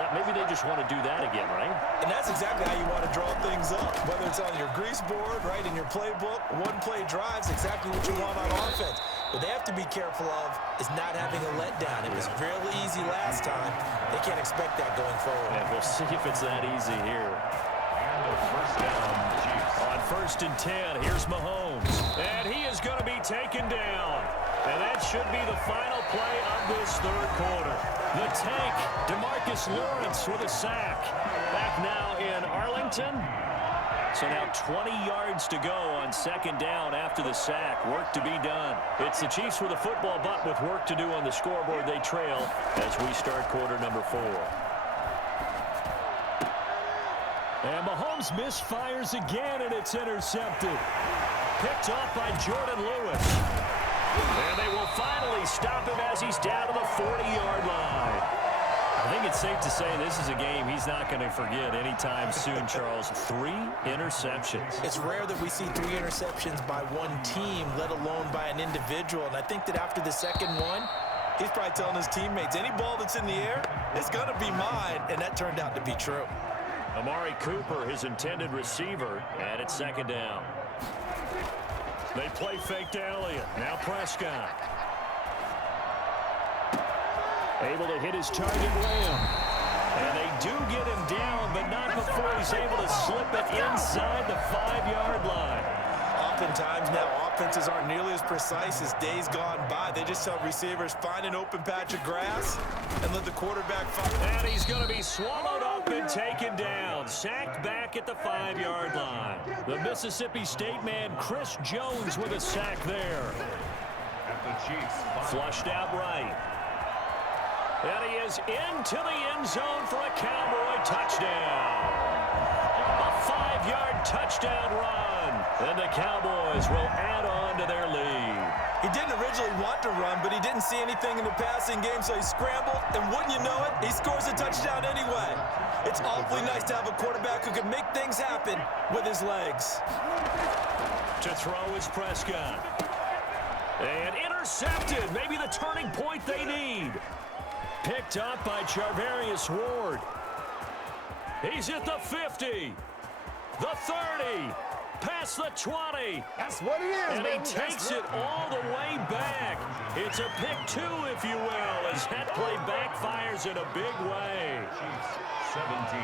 that maybe they just want to do that again, right? And that's exactly how you want to draw things up. Whether it's on your grease board, right, in your playbook, one-play drives, exactly what you want on offense. What they have to be careful of is not having a letdown. It was fairly easy last time. They can't expect that going forward. And we'll see if it's that easy here. And the first down, Chiefs. On 1st and 10, here's Mahomes. And he is going to be taken down. And that should be the final play of this third quarter. The tank, DeMarcus Lawrence with a sack. Back now in Arlington. So now 20 yards to go on 2nd down after the sack. Work to be done. It's the Chiefs with a football, but with work to do on the scoreboard, they trail as we start quarter number 4. And Mahomes misfires again, and it's intercepted. Picked off by Jordan Lewis. And they will finally stop him as he's down to the 40-yard line. I think it's safe to say this is a game he's not going to forget anytime soon, Charles. 3 interceptions. It's rare that we see 3 interceptions by one team, let alone by an individual. And I think that after the second one, he's probably telling his teammates, any ball that's in the air, it's going to be mine. And that turned out to be true. Amari Cooper, his intended receiver, and it's 2nd down. They play fake to Elliott. Now Prescott. Able to hit his target Lamb. And they do get him down, but not before he's able to slip it inside the 5-yard line. Oftentimes now, offenses aren't nearly as precise as days gone by. They just tell receivers, find an open patch of grass and let the quarterback find. And he's going to be swallowed up and taken down. Sacked back at the 5-yard line. The Mississippi State man, Chris Jones, with a sack there. At the Chiefs. Flushed out right. And he is into the end zone for a Cowboy touchdown. A 5-yard touchdown run. And the Cowboys will add on to their lead. He didn't originally want to run, but he didn't see anything in the passing game, so he scrambled. And wouldn't you know it, he scores a touchdown anyway. It's awfully nice to have a quarterback who can make things happen with his legs. To throw is Prescott. And intercepted. Maybe the turning point they need. Picked up by Charvarius Ward. He's at the 50. The 30. Past the 20. That's what it is, and he takes it all the way back. It's a pick 2, if you will, as that play backfires in a big way. Chiefs 17.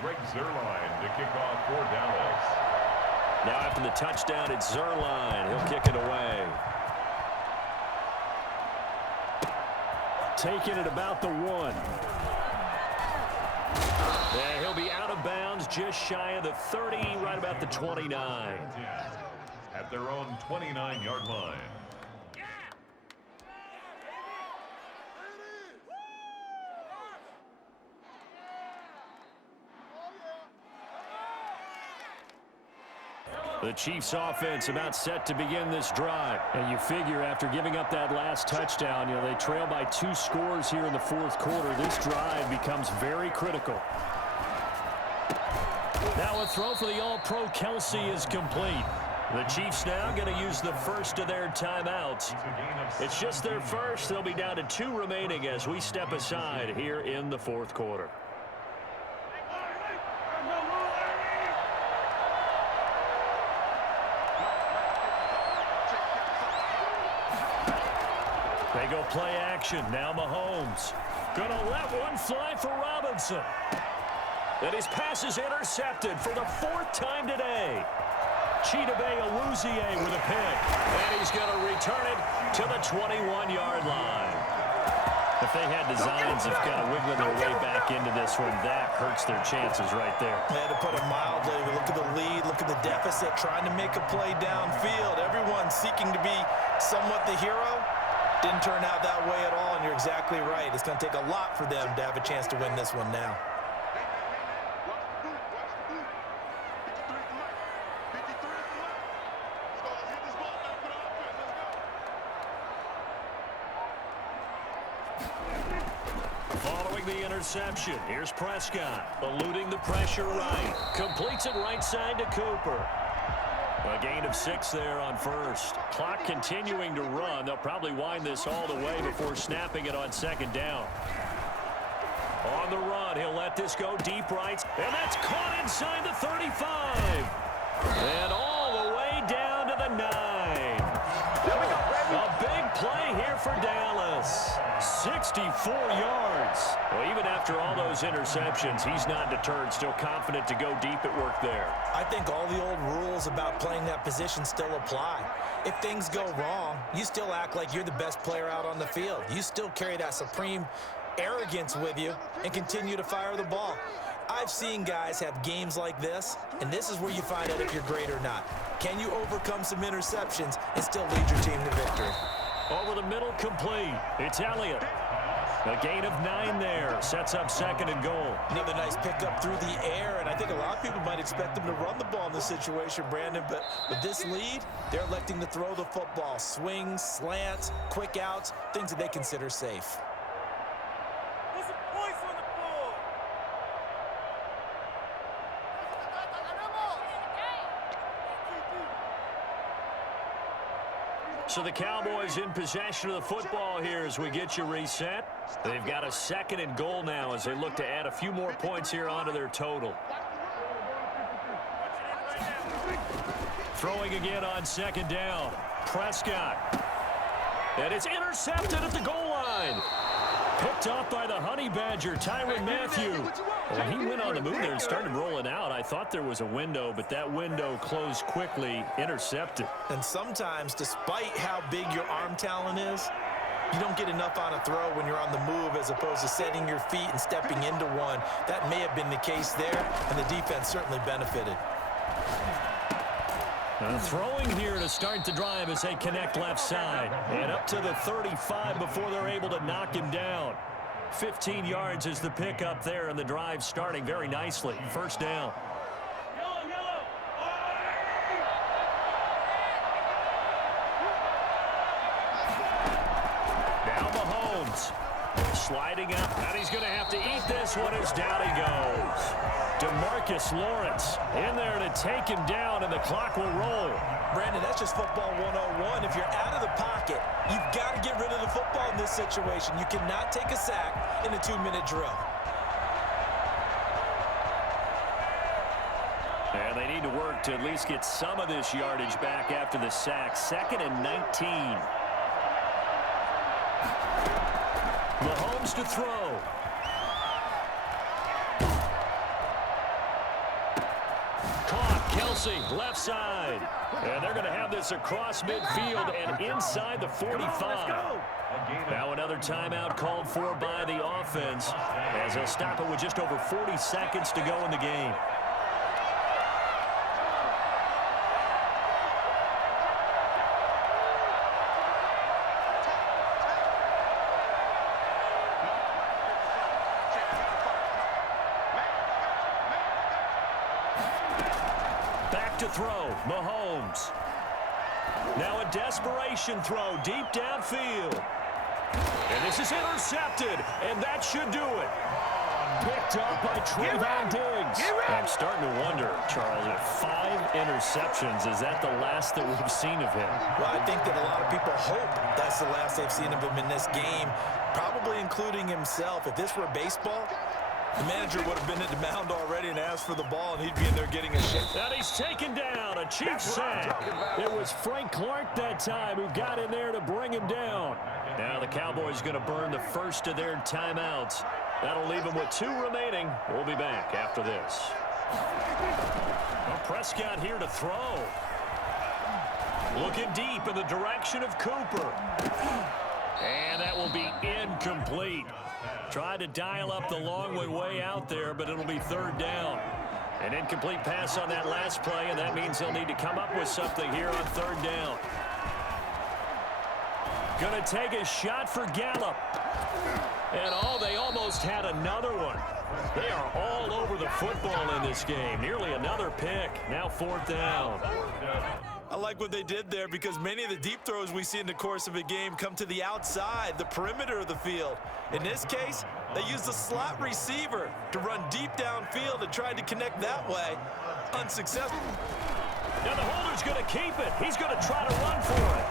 Greg Zuerlein to kick off for Dallas. Now after the touchdown, it's Zuerlein. He'll kick it away. Taking it about the 1. Yeah, he'll be out of bounds just shy of the 30, right about the 29. At their own 29-yard line. The Chiefs offense about set to begin this drive. And you figure after giving up that last touchdown, they trail by 2 scores here in the 4th quarter. This drive becomes very critical. Now a throw for the All-Pro Kelsey is complete. The Chiefs now going to use the first of their timeouts. It's just their first. They'll be down to 2 remaining as we step aside here in the 4th quarter. They go play action. Now Mahomes. Gonna let one fly for Robinson. And his pass is intercepted for the 4th time today. Chidobe Awuzie with a pick. And he's going to return it to the 21-yard line. If they had designs of kind of wiggling their way back into this one, that hurts their chances right there. Yeah, to put it mildly, look at the lead, look at the deficit, trying to make a play downfield. Everyone seeking to be somewhat the hero. Didn't turn out that way at all, and you're exactly right. It's going to take a lot for them to have a chance to win this one now. Following the interception, here's Prescott, eluding the pressure right. Completes it right side to Cooper. A gain of 6 there on first. Clock continuing to run. They'll probably wind this all the way before snapping it on second down. On the run, he'll let this go deep right. And that's caught inside the 35. And all the way down to the 9. A big play here for Dallas. 64 yards. Well, even after all those interceptions, he's not deterred, still confident to go deep at work there. I think all the old rules about playing that position still apply. If things go wrong, you still act like you're the best player out on the field. You still carry that supreme arrogance with you and continue to fire the ball. I've seen guys have games like this, and this is where you find out if you're great or not. Can you overcome some interceptions and still lead your team to victory? Over the middle, complete. It's Elliott. A gain of 9 there. Sets up second and goal. Another nice pickup through the air, and I think a lot of people might expect them to run the ball in this situation, Brandon, but with this lead, they're electing to throw the football. Swings, slants, quick outs, things that they consider safe. So the Cowboys in possession of the football here as we get you reset. They've got a second and goal now as they look to add a few more points here onto their total. Throwing again on second down. Prescott. And it's intercepted at the goal line. Picked off by the Honey Badger, Tyrann Mathieu. Well, he went on the move there and started rolling out. I thought there was a window, but that window closed quickly, intercepted. And sometimes, despite how big your arm talent is, you don't get enough on a throw when you're on the move as opposed to setting your feet and stepping into one. That may have been the case there, and the defense certainly benefited. Throwing here to start the drive as they connect left side. And up to the 35 before they're able to knock him down. 15 yards is the pickup there, and the drive starting very nicely. First down. Now Mahomes. Sliding up, and he's going to have to eat this one as down he goes. DeMarcus Lawrence in there to take him down, and the clock will roll. Brandon, that's just football 101. If you're out of the pocket, you've got to get rid of the football in this situation. You cannot take a sack in a 2-minute drill. And they need to work to at least get some of this yardage back after the sack. 2nd and 19. Mahomes to throw. Caught. Kelsey, left side. And they're going to have this across midfield and inside the 45. Now another timeout called for by the offense as they'll stop it with just over 40 seconds to go in the game. To throw, Mahomes. Now a desperation throw deep downfield. And this is intercepted, and that should do it. Picked up by Trayvon Diggs. I'm starting to wonder, Charles, if 5 interceptions, is that the last that we've seen of him? Well, I think that a lot of people hope that's the last they've seen of him in this game, probably including himself. If this were baseball, the manager would have been at the mound already and asked for the ball, and he'd be in there getting a shake. And he's taken down, a Chiefs sack. It was Frank Clark that time who got in there to bring him down. Now the Cowboys going to burn the first of their timeouts. That'll leave them with 2 remaining. We'll be back after this. Well, Prescott here to throw. Looking deep in the direction of Cooper. And that will be incomplete. Tried to dial up the long way out there, but it'll be 3rd down. An incomplete pass on that last play, and that means they'll need to come up with something here on 3rd down. Going to take a shot for Gallup. And they almost had another one. They are all over the football in this game. Nearly another pick. Now 4th down. I like what they did there because many of the deep throws we see in the course of a game come to the outside, the perimeter of the field. In this case, they used the slot receiver to run deep downfield and tried to connect that way. Unsuccessful. Now the holder's going to keep it. He's going to try to run for it.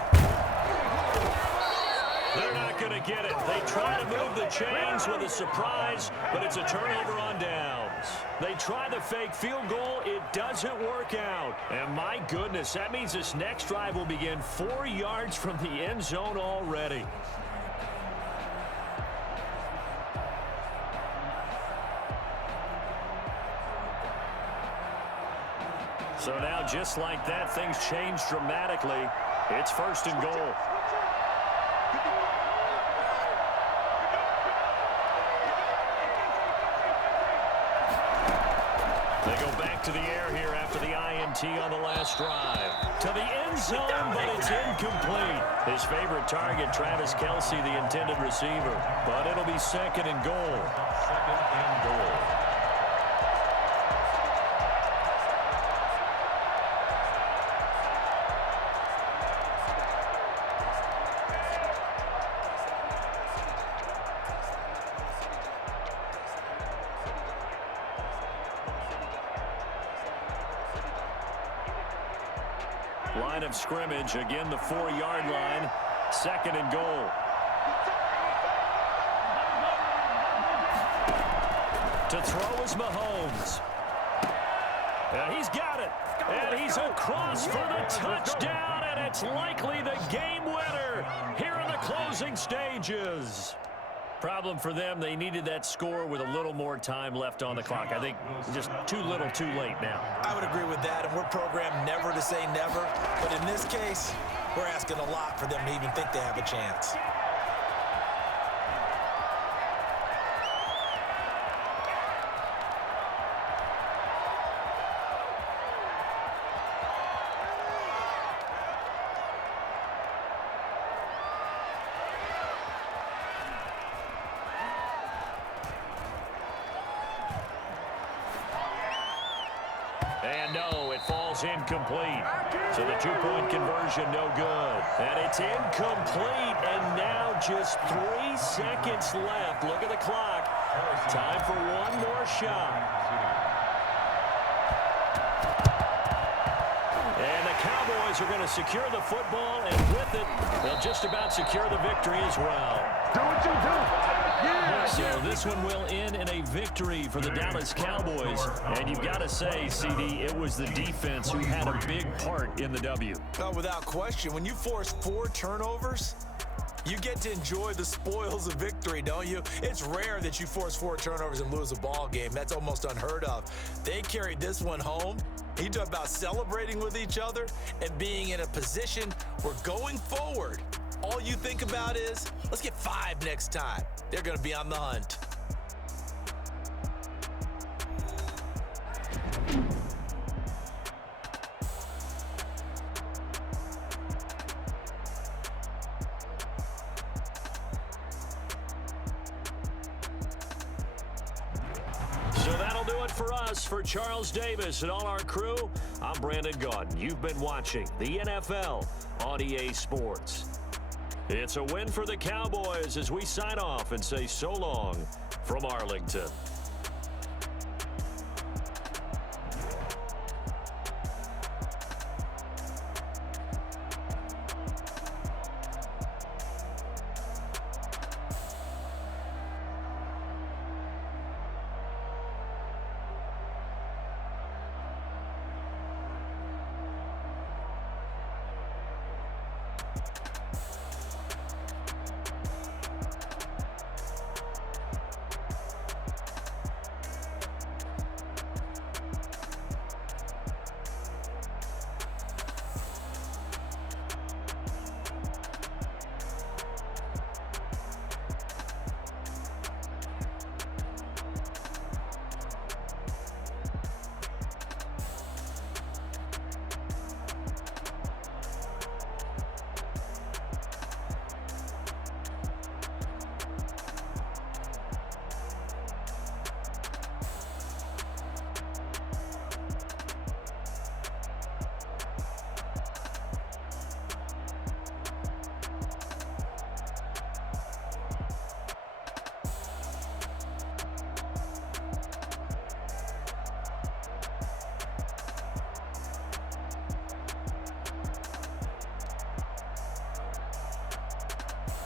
They're not going to get it. They try to move the chains with a surprise, but it's a turnover on downs. They try the fake field goal. It doesn't work out. And my goodness, that means this next drive will begin 4 yards from the end zone already. So now, just like that, things change dramatically. It's 1st and goal. They go back to the air here after the INT on the last drive. To the end zone, but it's incomplete. His favorite target, Travis Kelce, the intended receiver. But it'll be 2nd and goal. 2nd and goal. Line of scrimmage, again the 4-yard line, 2nd and goal. To throw is Mahomes. And he's got it. And he's across for the touchdown, and it's likely the game winner here in the closing stages. Problem for them, they needed that score with a little more time left on the clock. I think just too little too late now. I would agree with that, and we're programmed never to say never. But in this case, we're asking a lot for them to even think they have a chance. And no, it falls incomplete. So the 2-point conversion, no good. And it's incomplete, and now just 3 seconds left. Look at the clock. Time for one more shot. And the Cowboys are going to secure the football, and with it, they'll just about secure the victory as well. Do what you do. So this one will end in a victory for the Dallas Cowboys. And you've got to say, CD, it was the defense who had a big part in the W. Oh, without question. When you force 4 turnovers, you get to enjoy the spoils of victory, don't you? It's rare that you force 4 turnovers and lose a ball game. That's almost unheard of. They carried this one home. You talk about celebrating with each other and being in a position where going forward, all you think about is, let's get 5 next time. They're going to be on the hunt. So that'll do it for us. For Charles Davis and all our crew, I'm Brandon Gaudin. You've been watching the NFL on EA Sports. It's a win for the Cowboys as we sign off and say so long from Arlington.